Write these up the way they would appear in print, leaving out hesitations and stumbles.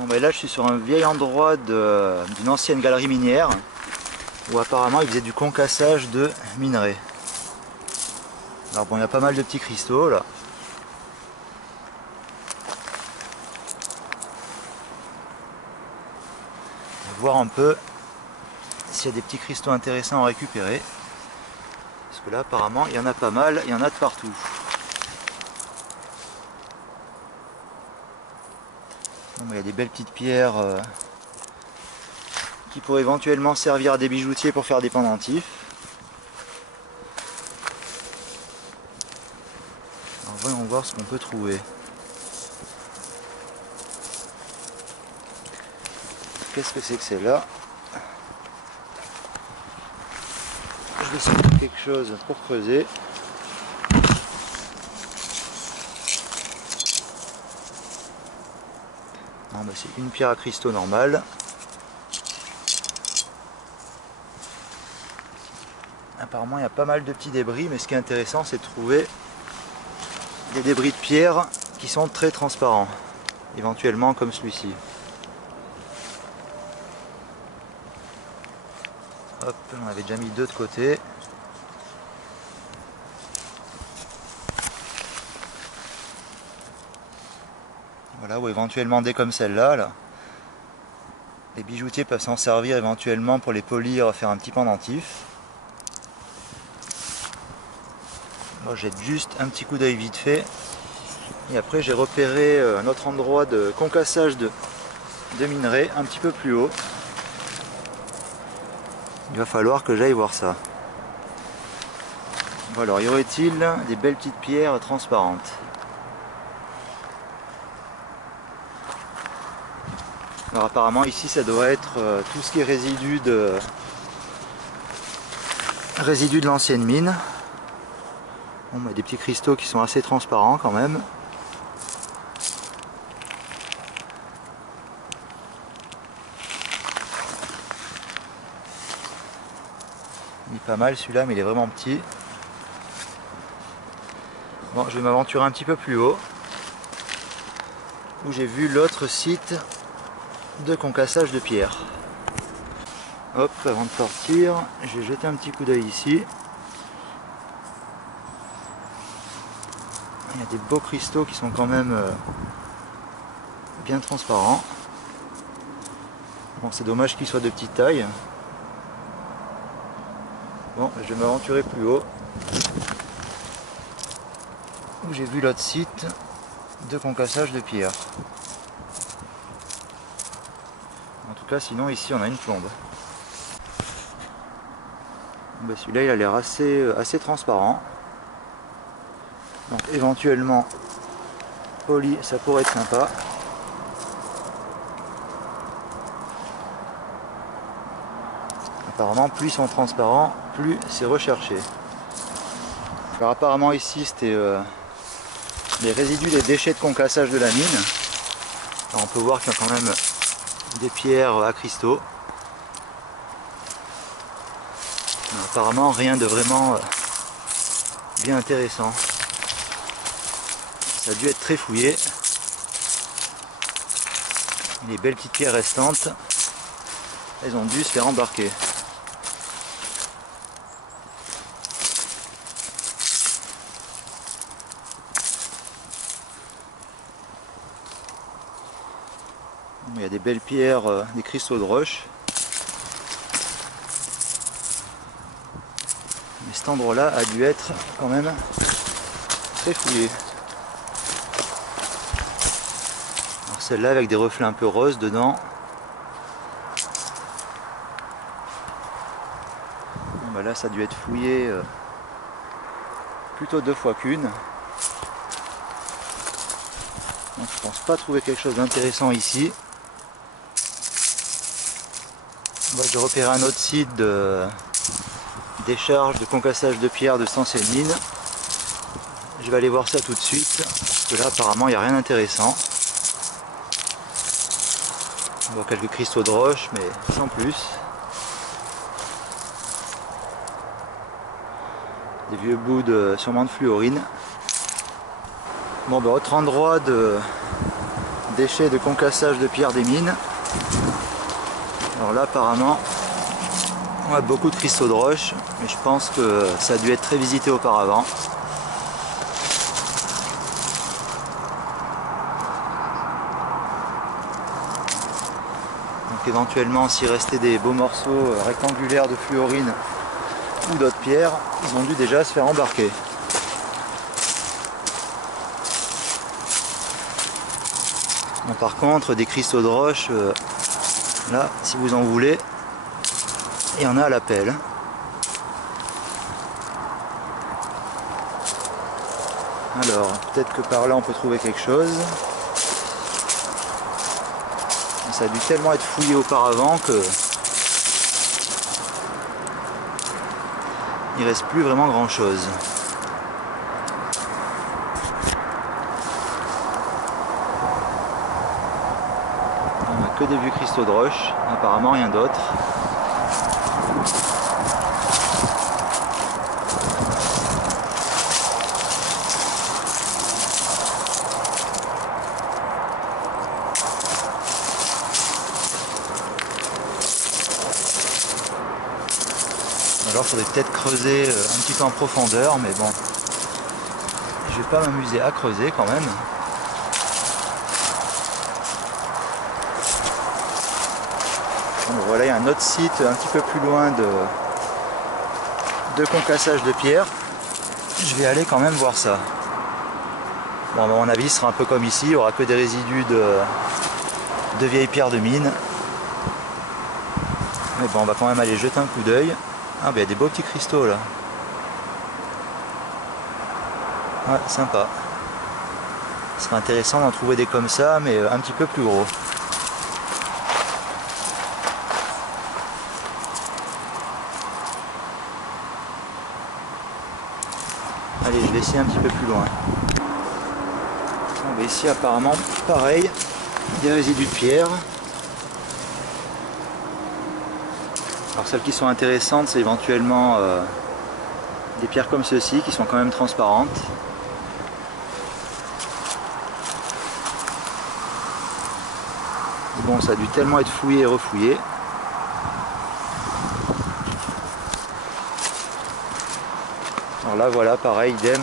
Bon ben là je suis sur un vieil endroit d'une ancienne galerie minière où apparemment ils faisaient du concassage de minerais. Alors bon, il y a pas mal de petits cristaux là. On va voir un peu s'il y a des petits cristaux intéressants à récupérer. Parce que là apparemment il y en a pas mal, il y en a de partout. Bon, ben, il y a des belles petites pierres qui pourraient éventuellement servir à des bijoutiers pour faire des pendentifs. Alors voyons voir ce qu'on peut trouver. Qu'est-ce que c'est que celle-là? Je vais essayer de quelque chose pour creuser. Non, bah c'est une pierre à cristaux normale. Apparemment il y a pas mal de petits débris, mais ce qui est intéressant c'est de trouver des débris de pierre qui sont très transparents, éventuellement comme celui-ci. Hop, on avait déjà mis deux de côté. Voilà, ou éventuellement des comme celle-là. Là. Les bijoutiers peuvent s'en servir éventuellement pour les polir, faire un petit pendentif. Moi, j'ai juste un petit coup d'œil vite fait. Et après j'ai repéré un autre endroit de concassage de minerais un petit peu plus haut. Il va falloir que j'aille voir ça. Bon, alors y aurait-il des belles petites pierres transparentes? Alors apparemment ici ça doit être tout ce qui est résidu de l'ancienne mine. Bon, bah, des petits cristaux qui sont assez transparents quand même. Il est pas mal celui-là, mais il est vraiment petit. Bon, je vais m'aventurer un petit peu plus haut, où j'ai vu l'autre site de concassage de pierre. Hop, avant de partir, je vais jeter un petit coup d'œil ici. Il y a des beaux cristaux qui sont quand même bien transparents. Bon, c'est dommage qu'ils soient de petite taille. Bon, je vais m'aventurer plus haut, où j'ai vu l'autre site de concassage de pierre. En tout cas, sinon ici on a une plombe. Ben, celui-là il a l'air assez transparent. Donc éventuellement poli, ça pourrait être sympa. Apparemment plus ils sont transparents, plus c'est recherché. Alors apparemment ici c'était les résidus des déchets de concassage de la mine. Alors, on peut voir qu'il y a quand même des pierres à cristaux. Alors, apparemment rien de vraiment bien intéressant. Ça a dû être très fouillé. Les belles petites pierres restantes, elles ont dû se faire embarquer. Il y a des belles pierres, des cristaux de roche. Mais cet endroit-là a dû être quand même très fouillé. Alors celle-là avec des reflets un peu roses dedans. Bon, bah là ça a dû être fouillé plutôt deux fois qu'une. Donc, je pense pas trouver quelque chose d'intéressant ici. Moi, je vais repérer un autre site de décharge de concassage de pierre de cette ancienne mine. Je vais aller voir ça tout de suite, parce que là apparemment il n'y a rien d'intéressant. On voit quelques cristaux de roche, mais sans plus. Des vieux bouts sûrement de fluorine. Bon, bah, autre endroit déchets de concassage de pierre des mines. Alors là apparemment on a beaucoup de cristaux de roche, mais je pense que ça a dû être très visité auparavant. Donc éventuellement s'il restait des beaux morceaux rectangulaires de fluorine ou d'autres pierres, ils ont dû déjà se faire embarquer. Bon, par contre des cristaux de roche, là si vous en voulez, il y en a à la pelle. Alors peut-être que par là on peut trouver quelque chose. Ça a dû tellement être fouillé auparavant que il reste plus vraiment grand chose. On n'a que des vieux cristaux de roche, apparemment rien d'autre. Alors il faudrait peut-être creuser un petit peu en profondeur, mais bon, je vais pas m'amuser à creuser quand même. Bon, voilà, il y a un autre site un petit peu plus loin de concassage de pierre. Je vais aller quand même voir ça. Bon, à mon avis, ce sera un peu comme ici, il n'y aura que des résidus de vieilles pierres de mine. Mais bon, on va quand même aller jeter un coup d'œil. Ah ben il y a des beaux petits cristaux là. Ouais, sympa. Ce serait intéressant d'en trouver des comme ça, mais un petit peu plus gros. Allez, je vais essayer un petit peu plus loin. Bon, ben ici apparemment, pareil, des résidus de pierre. Alors celles qui sont intéressantes, c'est éventuellement des pierres comme ceci qui sont quand même transparentes. Bon, ça a dû tellement être fouillé et refouillé. Alors là voilà, pareil, idem,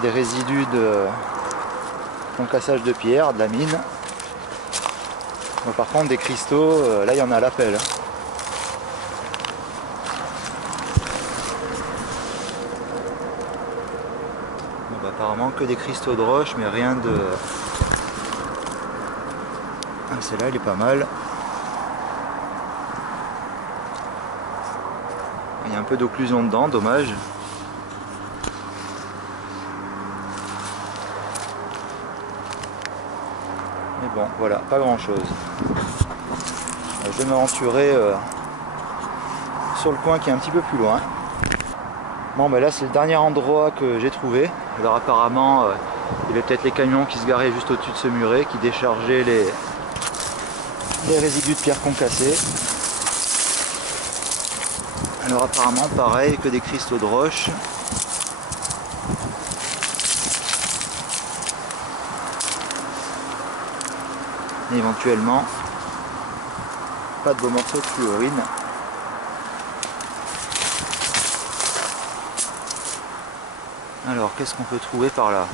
des résidus de concassage de pierre, de la mine. Bon, par contre des cristaux, là il y en a à la pelle. Apparemment que des cristaux de roche, mais rien de... Ah, celle-là, elle est pas mal. Il y a un peu d'occlusion dedans, dommage. Mais bon, voilà, pas grand-chose. Je vais m'aventurer sur le coin qui est un petit peu plus loin. Bon, ben là, c'est le dernier endroit que j'ai trouvé. Alors apparemment, il y avait peut-être les camions qui se garaient juste au-dessus de ce muret, qui déchargeaient les résidus de pierre concassés. Alors apparemment, pareil, que des cristaux de roche. Et éventuellement, pas de beaux morceaux de fluorine. Alors, qu'est-ce qu'on peut trouver par là?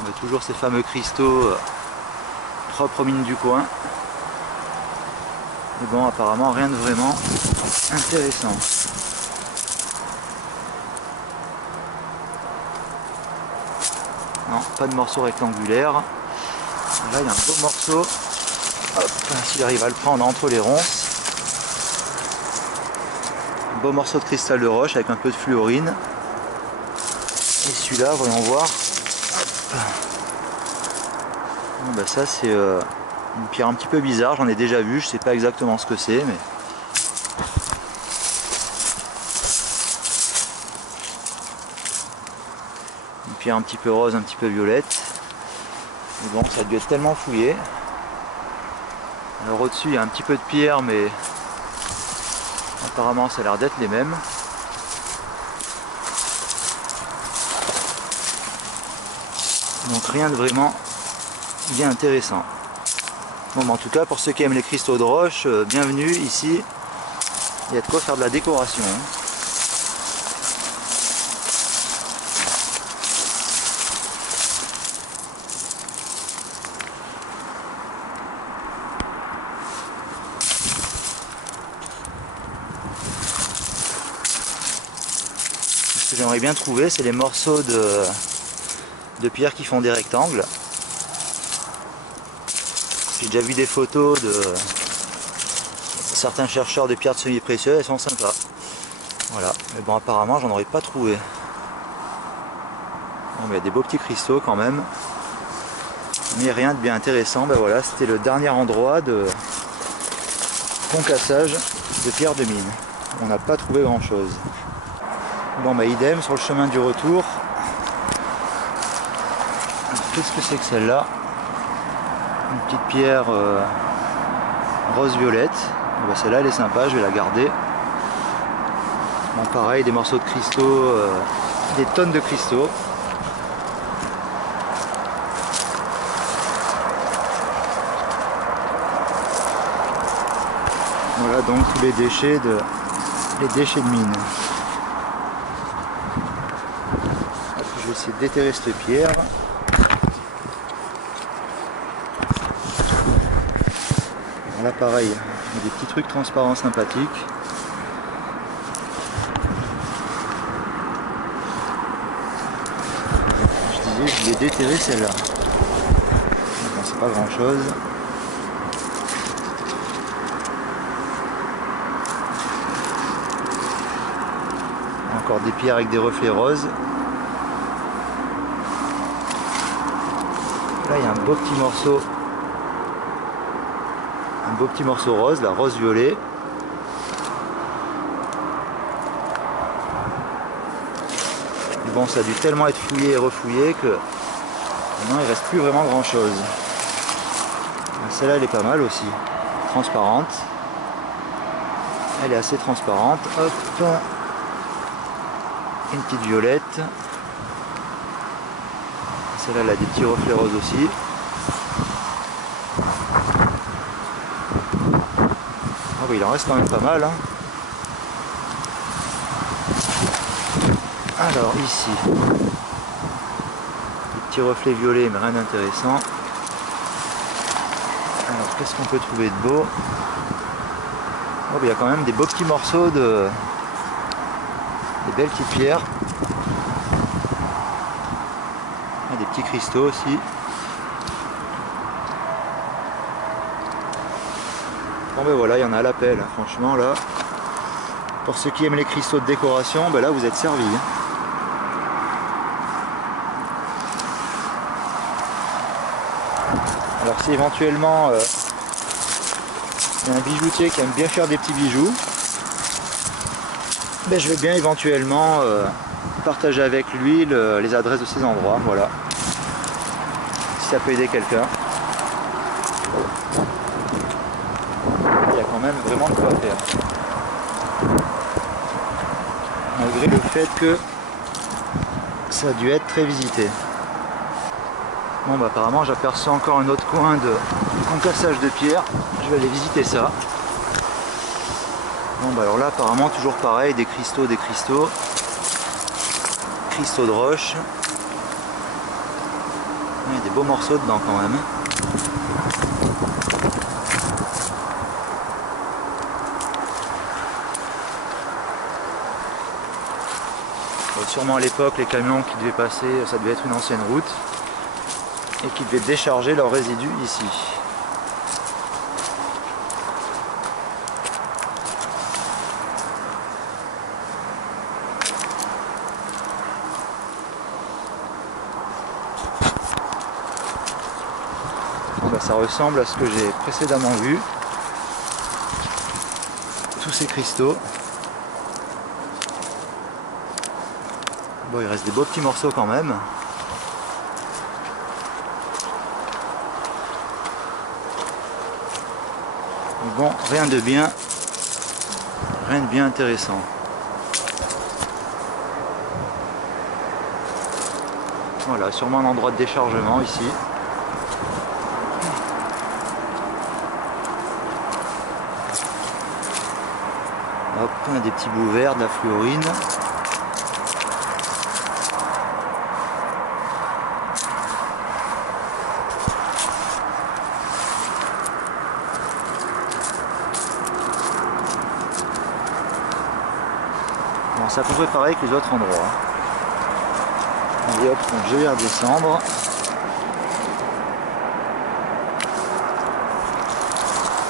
On a toujours ces fameux cristaux propres aux mines du coin. Mais bon, apparemment, rien de vraiment intéressant. Non, pas de morceau rectangulaire. Là, il y a un beau morceau. S'il arrive à le prendre entre les ronces. Un beau morceau de cristal de roche avec un peu de fluorine. Et celui-là, voyons voir. Bon, bah ça c'est une pierre un petit peu bizarre, j'en ai déjà vu, je sais pas exactement ce que c'est, mais... Une pierre un petit peu rose, un petit peu violette. Mais bon, ça a dû être tellement fouillé. Alors au-dessus il y a un petit peu de pierre, mais apparemment ça a l'air d'être les mêmes. Donc rien de vraiment bien intéressant. Bon, en tout cas, pour ceux qui aiment les cristaux de roche, bienvenue ici. Il y a de quoi faire de la décoration. Ce que j'aimerais bien trouver, c'est les morceaux de pierre qui font des rectangles. J'ai déjà vu des photos de certains chercheurs de pierres semi-précieuses, elles sont sympas. Voilà, mais bon, apparemment j'en aurais pas trouvé. Bon, mais il y a des beaux petits cristaux quand même, mais rien de bien intéressant. Ben voilà, c'était le dernier endroit de concassage de pierres de mine. On n'a pas trouvé grand chose. Bon, bah idem sur le chemin du retour. Qu'est-ce que c'est que celle-là? Une petite pierre rose-violette. Bon, celle-là elle est sympa, je vais la garder. Bon, pareil, des morceaux de cristaux, des tonnes de cristaux. Voilà donc tous les déchets de mine. Je vais essayer de déterrer cette pierre. Là pareil, il y a des petits trucs transparents sympathiques. Je disais, je vais déterrer celle-là. Bon, c'est pas grand chose. Encore des pierres avec des reflets roses. Là il y a un beau petit morceau. Un beau petit morceau rose, la rose violet. Et bon, ça a dû tellement être fouillé et refouillé que maintenant il reste plus vraiment grand chose. Celle-là elle est pas mal aussi, transparente. Elle est assez transparente. Hop, une petite violette. Celle-là elle a des petits reflets roses aussi. Ah oui, il en reste quand même pas mal, hein. Alors ici, des petits reflets violets mais rien d'intéressant. Alors qu'est-ce qu'on peut trouver de beau? Oh, il y a quand même des beaux petits morceaux des belles petites pierres. Ah, des petits cristaux aussi. Bon ben voilà, il y en a à l'appel, hein. Franchement là, pour ceux qui aiment les cristaux de décoration, ben là vous êtes servis, hein. Alors si éventuellement il y a un bijoutier qui aime bien faire des petits bijoux, ben je vais bien éventuellement partager avec lui les adresses de ces endroits, voilà. Si ça peut aider quelqu'un. Il y a quand même vraiment de quoi faire. Malgré le fait que ça a dû être très visité. Bon bah apparemment j'aperçois encore un autre coin de concassage de pierre. Je vais aller visiter ça. Bon bah alors là apparemment toujours pareil, des cristaux, cristaux de roche. Il y a des beaux morceaux dedans quand même. Bon, sûrement à l'époque les camions qui devaient passer, ça devait être une ancienne route et qui devaient décharger leurs résidus ici. Bon, bah, ça ressemble à ce que j'ai précédemment vu. Tous ces cristaux. Bon, il reste des beaux petits morceaux quand même. Mais bon, rien de bien intéressant. Voilà, sûrement un endroit de déchargement ici. Hop, on a des petits bouts verts, de la fluorine. Bon, c'est à peu près pareil que les autres endroits. Allez hop, donc je vais redescendre.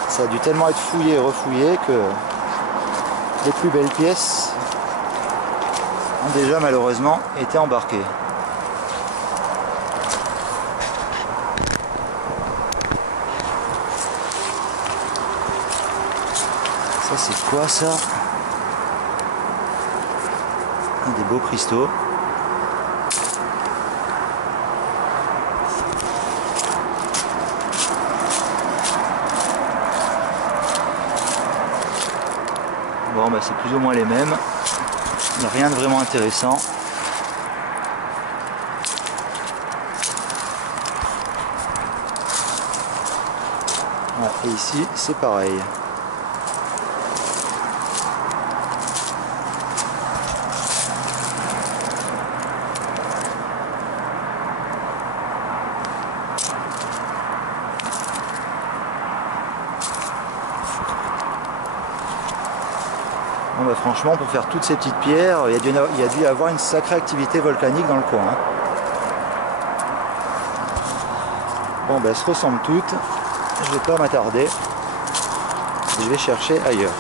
Ça a dû tellement être fouillé et refouillé que les plus belles pièces ont déjà malheureusement été embarquées. Ça c'est quoi ça? Des beaux cristaux. Bon bah c'est plus ou moins les mêmes. Il n'y a rien de vraiment intéressant. Ouais, et ici c'est pareil. Bon bah franchement, pour faire toutes ces petites pierres, il y a dû y avoir une sacrée activité volcanique dans le coin. Hein. Bon bah elles se ressemblent toutes, je vais pas m'attarder, je vais chercher ailleurs.